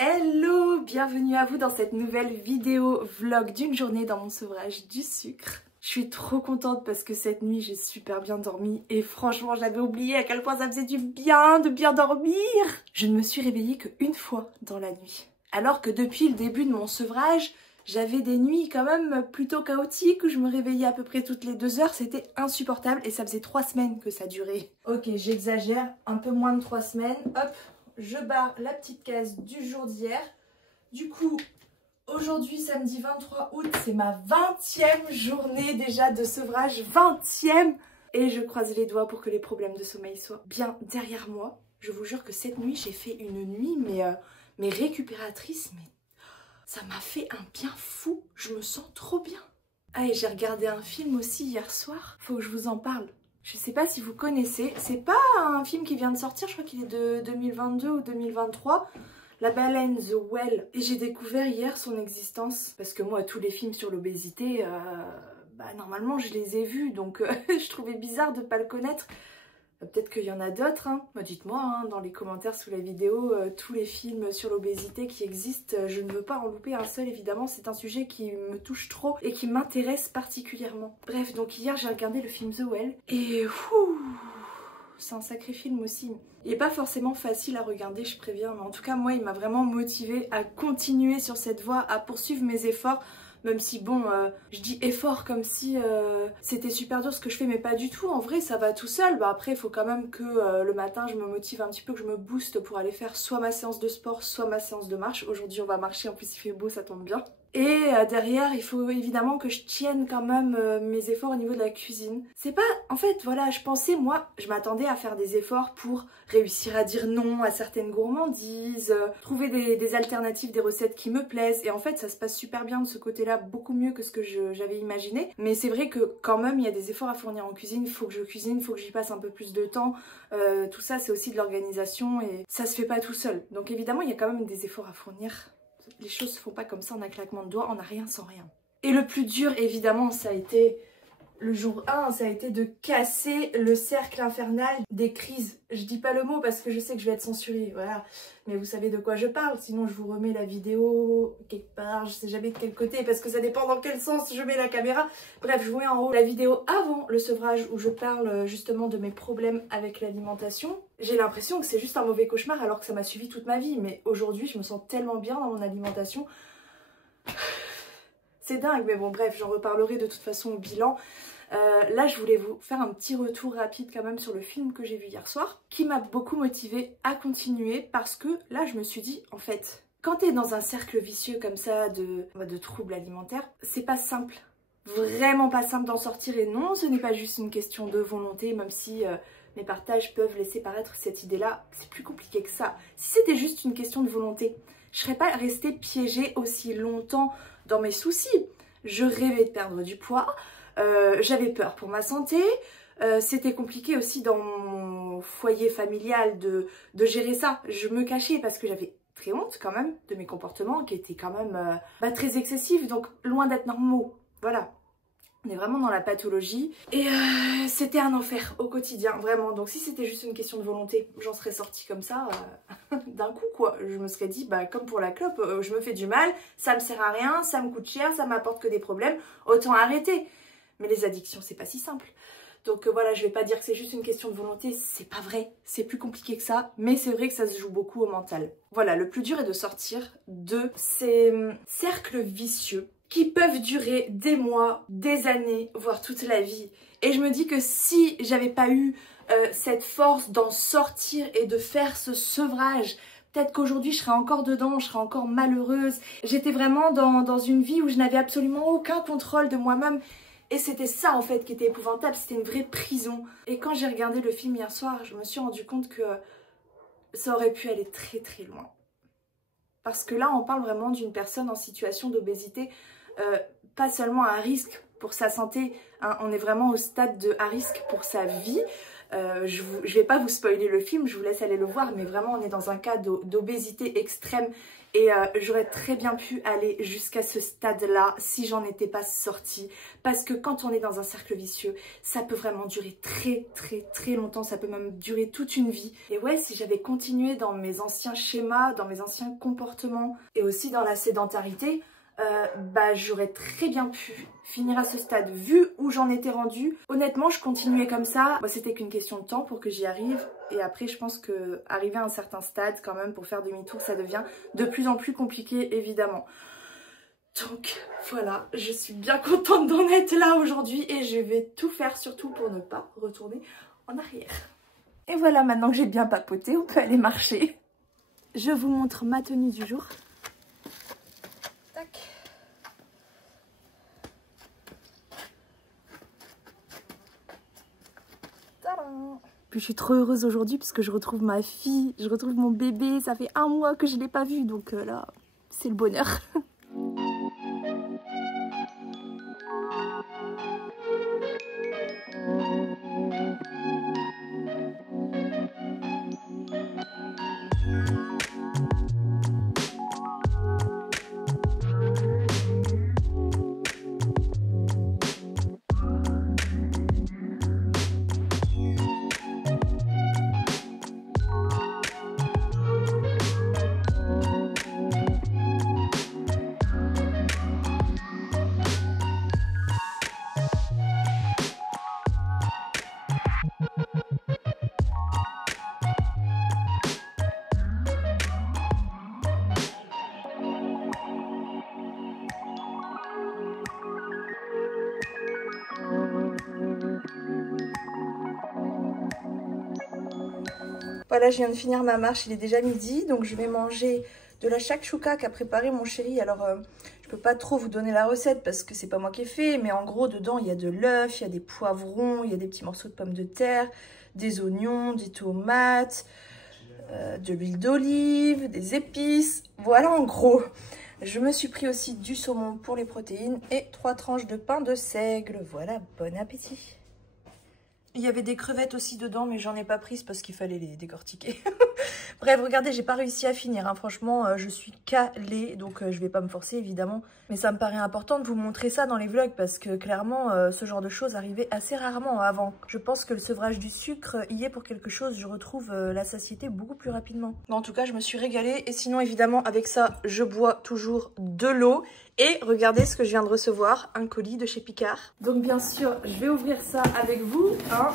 Hello, bienvenue à vous dans cette nouvelle vidéo vlog d'une journée dans mon sevrage du sucre. Je suis trop contente parce que cette nuit j'ai super bien dormi et franchement j'avais oublié à quel point ça faisait du bien de bien dormir. Je ne me suis réveillée qu'une fois dans la nuit. Alors que depuis le début de mon sevrage, j'avais des nuits quand même plutôt chaotiques où je me réveillais à peu près toutes les 2 heures, c'était insupportable et ça faisait 3 semaines que ça durait. Ok, j'exagère, un peu moins de 3 semaines, hop. Je barre la petite case du jour d'hier. Du coup, aujourd'hui, samedi 23 août, c'est ma 20e journée déjà de sevrage. 20e! Et je croise les doigts pour que les problèmes de sommeil soient bien derrière moi. Je vous jure que cette nuit, j'ai fait une nuit, mais récupératrice. Mais ça m'a fait un bien fou. Je me sens trop bien. Ah, et j'ai regardé un film aussi hier soir. Faut que je vous en parle. Je sais pas si vous connaissez, c'est pas un film qui vient de sortir, je crois qu'il est de 2022 ou 2023. La baleine, The Whale. Et j'ai découvert hier son existence. Parce que moi, tous les films sur l'obésité, normalement je les ai vus. Donc je trouvais bizarre de pas le connaître. Peut-être qu'il y en a d'autres, hein. Dites-moi dans les commentaires sous la vidéo, tous les films sur l'obésité qui existent, je ne veux pas en louper un seul évidemment, c'est un sujet qui me touche trop et qui m'intéresse particulièrement. Bref, donc hier j'ai regardé le film The Whale et c'est un sacré film aussi. Il n'est pas forcément facile à regarder, je préviens, mais en tout cas moi il m'a vraiment motivée à continuer sur cette voie, à poursuivre mes efforts. Même si bon, je dis effort comme si c'était super dur ce que je fais, mais pas du tout. En vrai, ça va tout seul. Après, il faut quand même que le matin, je me motive un petit peu, que je me booste pour aller faire soit ma séance de sport, soit ma séance de marche. Aujourd'hui, on va marcher. En plus, il fait beau, ça tombe bien. Et derrière, il faut évidemment que je tienne quand même mes efforts au niveau de la cuisine. C'est pas... En fait, voilà, je pensais, moi, je m'attendais à faire des efforts pour réussir à dire non à certaines gourmandises, trouver des alternatives, des recettes qui me plaisent. Et en fait, ça se passe super bien de ce côté-là, beaucoup mieux que ce que j'avais imaginé. Mais c'est vrai que quand même, il y a des efforts à fournir en cuisine. Il faut que je cuisine, il faut que j'y passe un peu plus de temps. Tout ça, c'est aussi de l'organisation et ça se fait pas tout seul. Donc évidemment, il y a quand même des efforts à fournir. Les choses se font pas comme ça en un claquement de doigts, on n'a rien sans rien. Et le plus dur, évidemment, ça a été le jour 1, ça a été de casser le cercle infernal des crises. Je dis pas le mot parce que je sais que je vais être censurée, voilà. Mais vous savez de quoi je parle, sinon je vous remets la vidéo quelque part, je sais jamais de quel côté, parce que ça dépend dans quel sens je mets la caméra. Bref, je vous mets en haut la vidéo avant le sevrage où je parle justement de mes problèmes avec l'alimentation. J'ai l'impression que c'est juste un mauvais cauchemar alors que ça m'a suivi toute ma vie, mais aujourd'hui je me sens tellement bien dans mon alimentation. C'est dingue, mais bon bref, j'en reparlerai de toute façon au bilan. Là je voulais vous faire un petit retour rapide quand même sur le film que j'ai vu hier soir, qui m'a beaucoup motivée à continuer parce que là je me suis dit en fait, quand t'es dans un cercle vicieux comme ça de troubles alimentaires, c'est pas simple, vraiment pas simple d'en sortir. Et non, ce n'est pas juste une question de volonté, même si mes partages peuvent laisser paraître cette idée là, c'est plus compliqué que ça. Si c'était juste une question de volonté, je serais pas restée piégée aussi longtemps dans mes soucis. Je rêvais de perdre du poids, j'avais peur pour ma santé, c'était compliqué aussi dans mon foyer familial de gérer ça. Je me cachais parce que j'avais très honte quand même de mes comportements qui étaient quand même très excessifs, donc loin d'être normaux, voilà. On est vraiment dans la pathologie et c'était un enfer au quotidien, vraiment. Donc si c'était juste une question de volonté, j'en serais sortie comme ça d'un coup quoi. Je me serais dit, comme pour la clope, je me fais du mal, ça me sert à rien, ça me coûte cher, ça m'apporte que des problèmes, autant arrêter. Mais les addictions, c'est pas si simple. Donc voilà, je vais pas dire que c'est juste une question de volonté, c'est pas vrai, c'est plus compliqué que ça, mais c'est vrai que ça se joue beaucoup au mental. Voilà, le plus dur est de sortir de ces cercles vicieux qui peuvent durer des mois, des années, voire toute la vie. Et je me dis que si j'avais pas eu cette force d'en sortir et de faire ce sevrage, peut-être qu'aujourd'hui je serais encore dedans, je serais encore malheureuse. J'étais vraiment dans une vie où je n'avais absolument aucun contrôle de moi-même. Et c'était ça en fait qui était épouvantable, c'était une vraie prison. Et quand j'ai regardé le film hier soir, je me suis rendu compte que ça aurait pu aller très très loin. Parce que là on parle vraiment d'une personne en situation d'obésité, pas seulement à risque pour sa santé, hein, on est vraiment au stade de à risque pour sa vie. Je vais pas vous spoiler le film, je vous laisse aller le voir, mais vraiment on est dans un cas d'obésité extrême et j'aurais très bien pu aller jusqu'à ce stade-là si j'en étais pas sortie, parce que quand on est dans un cercle vicieux, ça peut vraiment durer très longtemps, ça peut même durer toute une vie. Et ouais, si j'avais continué dans mes anciens schémas, dans mes anciens comportements et aussi dans la sédentarité, j'aurais très bien pu finir à ce stade. Vu où j'en étais rendue, honnêtement je continuais comme ça, c'était qu'une question de temps pour que j'y arrive, et après je pense que arriver à un certain stade quand même pour faire demi-tour, ça devient de plus en plus compliqué évidemment. Donc voilà, je suis bien contente d'en être là aujourd'hui et je vais tout faire surtout pour ne pas retourner en arrière. Et voilà, maintenant que j'ai bien papoté, on peut aller marcher. Je vous montre ma tenue du jour. Tac. Tadam. Puis je suis trop heureuse aujourd'hui parce que je retrouve ma fille, je retrouve mon bébé, ça fait 1 mois que je ne l'ai pas vu, donc là, c'est le bonheur. Voilà, je viens de finir ma marche, il est déjà midi, donc je vais manger de la shakshuka qu'a préparé mon chéri. Alors, je peux pas trop vous donner la recette parce que c'est pas moi qui ai fait, mais en gros, dedans, il y a de l'œuf, il y a des poivrons, il y a des petits morceaux de pommes de terre, des oignons, des tomates, de l'huile d'olive, des épices. Voilà, en gros. Je me suis pris aussi du saumon pour les protéines et 3 tranches de pain de seigle. Voilà, bon appétit. Il y avait des crevettes aussi dedans, mais j'en ai pas prises parce qu'il fallait les décortiquer. Bref, regardez, j'ai pas réussi à finir. Hein. Franchement, je suis calée, donc je vais pas me forcer évidemment. Mais ça me paraît important de vous montrer ça dans les vlogs parce que clairement, ce genre de choses arrivait assez rarement avant. Je pense que le sevrage du sucre y est pour quelque chose. Je retrouve la satiété beaucoup plus rapidement. Mais en tout cas, je me suis régalée. Et sinon, évidemment, avec ça, je bois toujours de l'eau. Et regardez ce que je viens de recevoir, un colis de chez Picard. Donc bien sûr, je vais ouvrir ça avec vous. Hein.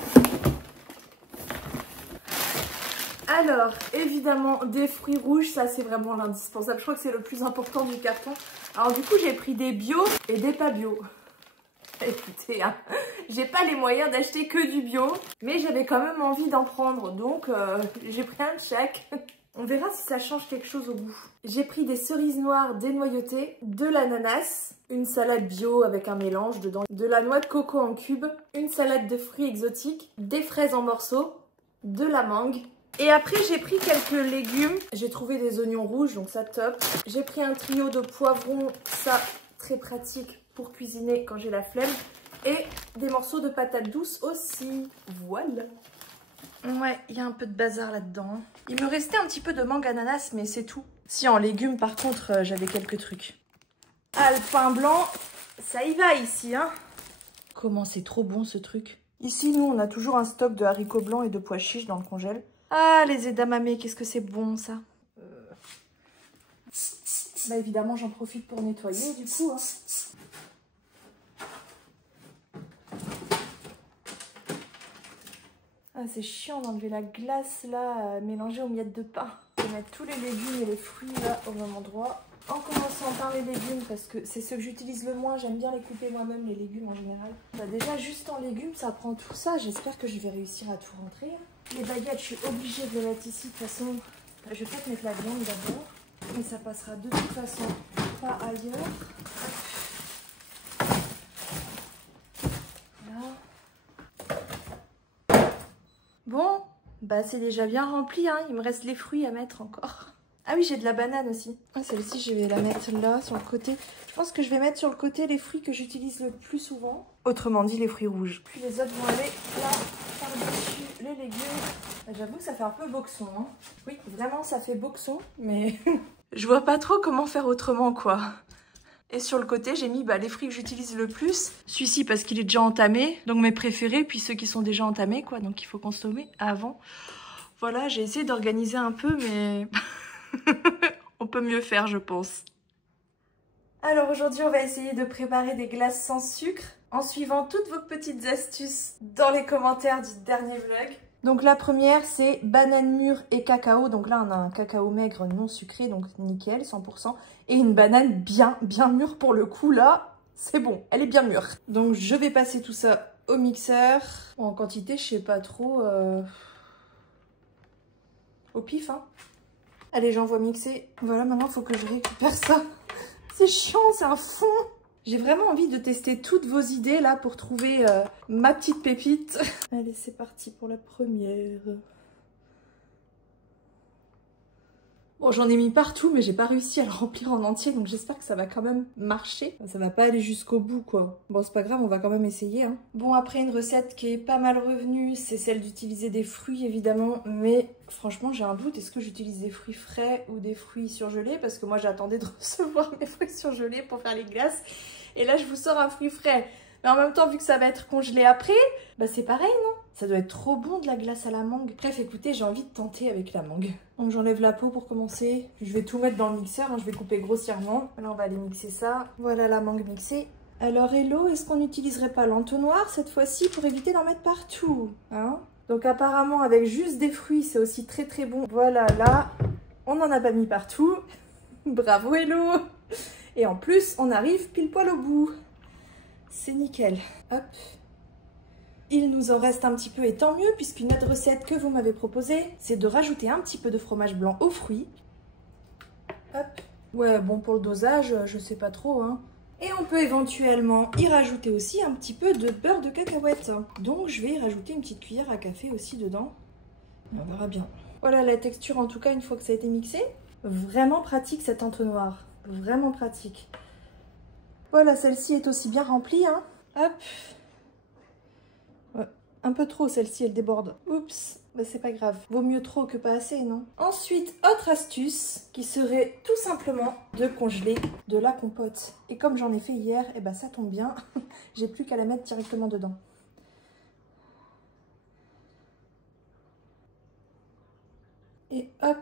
Alors, évidemment, des fruits rouges, ça c'est vraiment l'indispensable. Je crois que c'est le plus important du carton. Alors du coup, j'ai pris des bio et des pas bio. Écoutez, hein, j'ai pas les moyens d'acheter que du bio, mais j'avais quand même envie d'en prendre. Donc, j'ai pris un de chaque. On verra si ça change quelque chose au goût. J'ai pris des cerises noires dénoyautées, de l'ananas, une salade bio avec un mélange dedans, de la noix de coco en cubes, une salade de fruits exotiques, des fraises en morceaux, de la mangue. Et après j'ai pris quelques légumes. J'ai trouvé des oignons rouges, donc ça top. J'ai pris un trio de poivrons, ça très pratique pour cuisiner quand j'ai la flemme. Et des morceaux de patates douces aussi. Voilà. Ouais, il y a un peu de bazar là-dedans. Il me restait un petit peu de mangue ananas, mais c'est tout. Si, en légumes, par contre, j'avais quelques trucs. Ah, le pain blanc, ça y va ici, hein. Comment c'est trop bon, ce truc. Ici, nous, on a toujours un stock de haricots blancs et de pois chiches dans le congèle. Ah, les edamame, qu'est-ce que c'est bon, ça. Bah, évidemment, j'en profite pour nettoyer, du coup, hein. Ah, c'est chiant d'enlever la glace là, mélangée aux miettes de pain. Je vais mettre tous les légumes et les fruits là au même endroit. En commençant par les légumes parce que c'est ceux que j'utilise le moins. J'aime bien les couper moi-même, les légumes en général. Bah, déjà juste en légumes ça prend tout ça. J'espère que je vais réussir à tout rentrer. Les baguettes je suis obligée de les mettre ici. De toute façon je vais peut-être mettre la viande d'abord. Mais ça passera de toute façon pas ailleurs. Bon, bah c'est déjà bien rempli, hein. Il me reste les fruits à mettre encore. Ah oui, j'ai de la banane aussi. Ah, celle-ci, je vais la mettre là, sur le côté. Je pense que je vais mettre sur le côté les fruits que j'utilise le plus souvent. Autrement dit, les fruits rouges. Puis les autres vont aller là, par-dessus les les légumes. J'avoue que ça fait un peu boxon. Hein. Oui, vraiment, ça fait boxon, mais je vois pas trop comment faire autrement, quoi. Et sur le côté, j'ai mis les fruits que j'utilise le plus. Celui-ci parce qu'il est déjà entamé, donc mes préférés, puis ceux qui sont déjà entamés, quoi. Donc il faut consommer avant. Voilà, j'ai essayé d'organiser un peu, mais on peut mieux faire, je pense. Alors aujourd'hui, on va essayer de préparer des glaces sans sucre en suivant toutes vos petites astuces dans les commentaires du dernier vlog. Donc la première, c'est banane mûre et cacao. Donc là, on a un cacao maigre non sucré, donc nickel, 100%. Et une banane bien mûre pour le coup, là, c'est bon, elle est bien mûre. Donc je vais passer tout ça au mixeur. Bon, en quantité, je sais pas trop... Au pif, hein. Allez, j'envoie mixer. Voilà, maintenant, il faut que je récupère ça. C'est chiant, c'est un fond. J'ai vraiment envie de tester toutes vos idées là pour trouver ma petite pépite. Allez, c'est parti pour la première. Bon, j'en ai mis partout, mais j'ai pas réussi à le remplir en entier, donc j'espère que ça va quand même marcher. Ça va pas aller jusqu'au bout, quoi. Bon, c'est pas grave, on va quand même essayer. Hein. Bon, après, une recette qui est pas mal revenue, c'est celle d'utiliser des fruits, évidemment. Mais franchement, j'ai un doute, est-ce que j'utilise des fruits frais ou des fruits surgelés? Parce que moi, j'attendais de recevoir mes fruits surgelés pour faire les glaces. Et là, je vous sors un fruit frais. Mais en même temps, vu que ça va être congelé après, c'est pareil, non? Ça doit être trop bon de la glace à la mangue. Bref, écoutez, j'ai envie de tenter avec la mangue. Donc j'enlève la peau pour commencer. Je vais tout mettre dans le mixeur, hein, je vais couper grossièrement. Là, on va aller mixer ça. Voilà la mangue mixée. Alors, hello, est-ce qu'on n'utiliserait pas l'entonnoir cette fois-ci pour éviter d'en mettre partout, hein? Donc apparemment, avec juste des fruits, c'est aussi très bon. Voilà, là, on n'en a pas mis partout. Bravo, hello! Et en plus, on arrive pile poil au bout. C'est nickel. Hop. Il nous en reste un petit peu et tant mieux puisqu'une autre recette que vous m'avez proposée, c'est de rajouter un petit peu de fromage blanc aux fruits. Hop. Ouais, bon pour le dosage, je sais pas trop. Hein. Et on peut éventuellement y rajouter aussi un petit peu de beurre de cacahuète. Donc je vais y rajouter une petite cuillère à café aussi dedans. On verra bien. Voilà la texture en tout cas une fois que ça a été mixé. Vraiment pratique cet entonnoir. Vraiment pratique. Voilà, celle-ci est aussi bien remplie. Hein. Hop. Ouais, un peu trop, celle-ci, elle déborde. Oups, c'est pas grave. Vaut mieux trop que pas assez, non? Ensuite, autre astuce qui serait tout simplement de congeler de la compote. Et comme j'en ai fait hier, ça tombe bien. J'ai plus qu'à la mettre directement dedans. Et hop.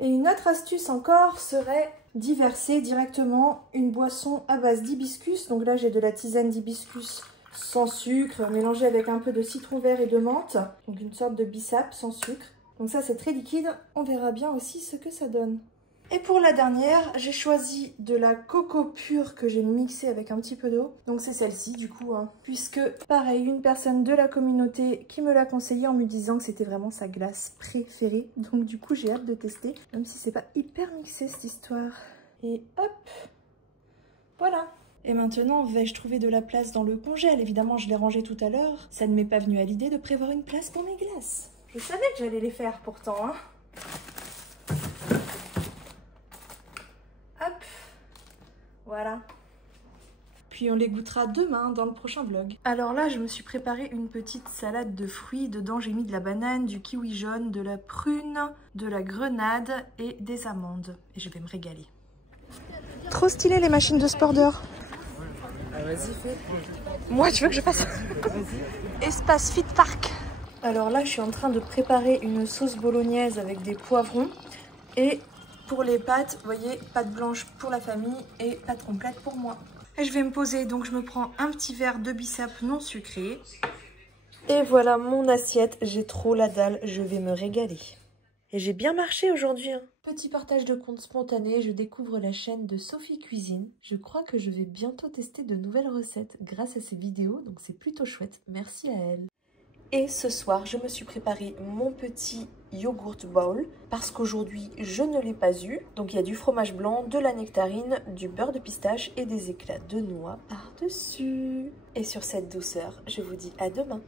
Et une autre astuce encore serait d'y verser directement une boisson à base d'hibiscus. Donc là, j'ai de la tisane d'hibiscus sans sucre, mélangée avec un peu de citron vert et de menthe. Donc une sorte de bissap sans sucre. Donc ça, c'est très liquide. On verra bien aussi ce que ça donne. Et pour la dernière, j'ai choisi de la coco pure que j'ai mixée avec un petit peu d'eau. Donc c'est celle-ci du coup, hein. Puisque pareil, une personne de la communauté qui me l'a conseillé en me disant que c'était vraiment sa glace préférée. Donc du coup, j'ai hâte de tester, même si c'est pas hyper mixé cette histoire. Et hop, voilà. Et maintenant, vais-je trouver de la place dans le congèle? Évidemment, je l'ai rangé tout à l'heure. Ça ne m'est pas venu à l'idée de prévoir une place pour mes glaces. Je savais que j'allais les faire pourtant, hein. Hop, voilà. Puis on les goûtera demain dans le prochain vlog. Alors là, je me suis préparé une petite salade de fruits. Dedans, j'ai mis de la banane, du kiwi jaune, de la prune, de la grenade et des amandes. Et je vais me régaler. Trop stylé les machines de sport dehors. Ah, vas-y, fais. Moi, tu veux que je fasse? Espace Fit Park. Alors là, je suis en train de préparer une sauce bolognaise avec des poivrons. Et pour les pâtes, vous voyez, pâte blanche pour la famille et pâte complète pour moi. Et je vais me poser, donc je me prends un petit verre de bissap non sucré. Et voilà mon assiette, j'ai trop la dalle, je vais me régaler. Et j'ai bien marché aujourd'hui. Hein. Petit partage de compte spontané, je découvre la chaîne de Sophie Cuisine. Je crois que je vais bientôt tester de nouvelles recettes grâce à ces vidéos, donc c'est plutôt chouette. Merci à elle. Et ce soir, je me suis préparé mon petit yogourt bowl parce qu'aujourd'hui, je ne l'ai pas eu. Donc il y a du fromage blanc, de la nectarine, du beurre de pistache et des éclats de noix par-dessus. Et sur cette douceur, je vous dis à demain.